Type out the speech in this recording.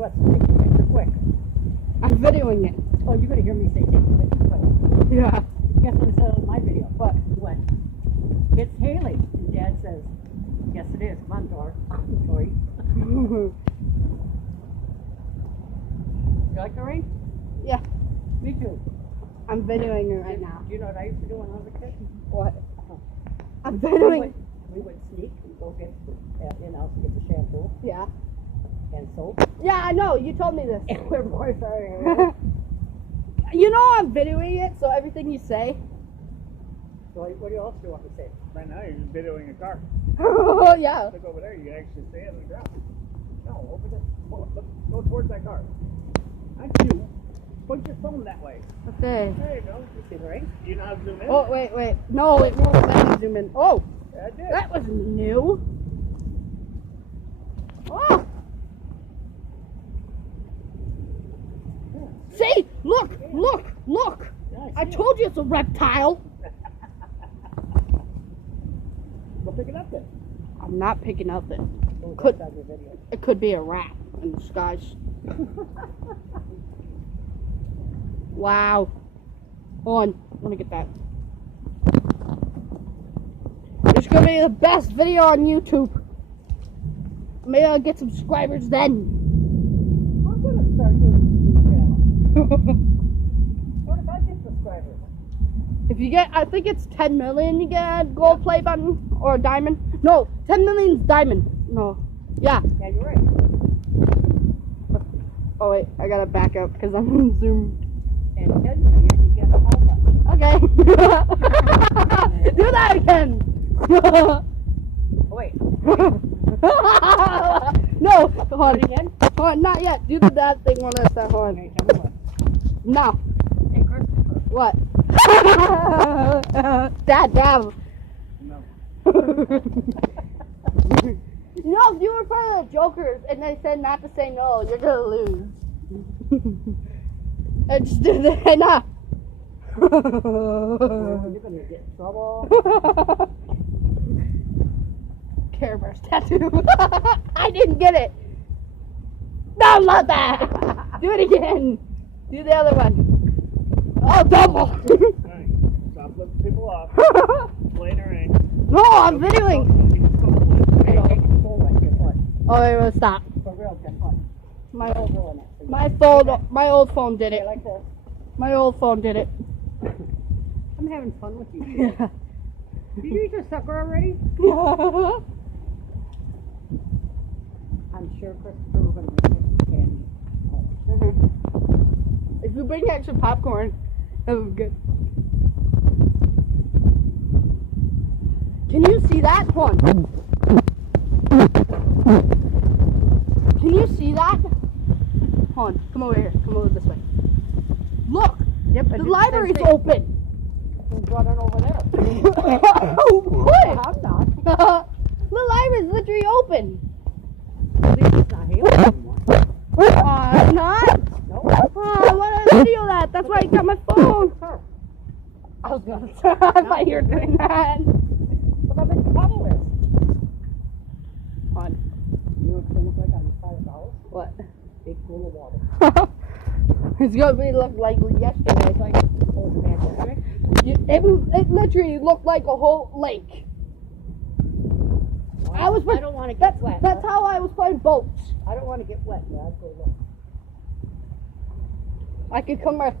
What? Take the picture quick. I'm videoing it. Oh, you're gonna hear me say take the picture quick. Yeah. Guess what it said on my video? What? What? It's Haley. And Dad says, yes it is. Come on, Tori. You like the rain? Yeah. Me too. I'm videoing it right now. Do you know what I used to do when I was a kid? What? I'm We videoing. would sneak and go get, to get the shampoo Yeah. and soap. Yeah, I know. You told me this. And we're boys are You know I'm videoing it, so everything you say. So what else do you want to say? Right now, you're just videoing a car. Oh yeah. Look over there. You can actually see it on the ground. No, over there. Go towards that car. Not you. Point your phone that way. Okay. There you go. You see the rain? Do you know how to zoom in? Oh wait. No, it won't let me zoom in. Oh, Yeah, I did. that was new. Oh. See, look. Yeah, I see it. told you it's a reptile. Go pick it up then. I'm not picking up it. Oh, Could- that's on your video. It could be a rat in disguise. Wow. Hold on. Let me get that. It's gonna be the best video on YouTube. Maybe I'll get some subscribers then. I'm gonna start doing this channel. What if I get subscribers? If you get, I think it's 10 million, you get a gold play button or a diamond. No, 10 million's diamond. No. Yeah. Yeah, you're right. Oh wait, I gotta back up because I'm on Zoom. And 10 million, you get a whole bunch. Okay. Do that again. Oh, wait. No, hold Do on. it again? Hold on, not yet. Do the dad thing one last time. Hold on. Okay, tell me what. No. Hey, Christopher. What? Dad. No. You know, if you were part of the Jokers and they said not to say no, you're gonna lose. I just did that. Nah. Oh, you're gonna get in trouble. Care Bears tattoo. I didn't get it. No, not that. Do it again. Do the other one. Oh, double. Alright. Stop flipping people off. Play in the rain. No, I'm videoing. Hey, take the phone like guess what? Oh, wait, wait, stop. For real, guess what? My Don't old, ruin it for you. my old phone did it. Okay, like this. My old phone did it. I'm having fun with you. Did you eat your supper already? I'm sure Christopher will gonna make some candy. If you bring extra popcorn, that would be good. Can you see that one? Can you see that? Hold on, come over here. Come over this way. Look, Yep, the library's open. Who's running over there? What? I'm not. The library's literally open. At least it's not Haley anymore. I'm not. No. I want to video that. That's why I got my phone. Her. I was gonna say, I thought you were doing that. Look how big the bubble is. On. You know what it's gonna look like on the side of the house? What? Big pool of water. It's gonna be look like yesterday. It's like old man district. It literally looked like a whole lake. I don't want to get wet. That's how I was playing boats. I don't want to get wet. Yeah, I'd go look. I could come my phone.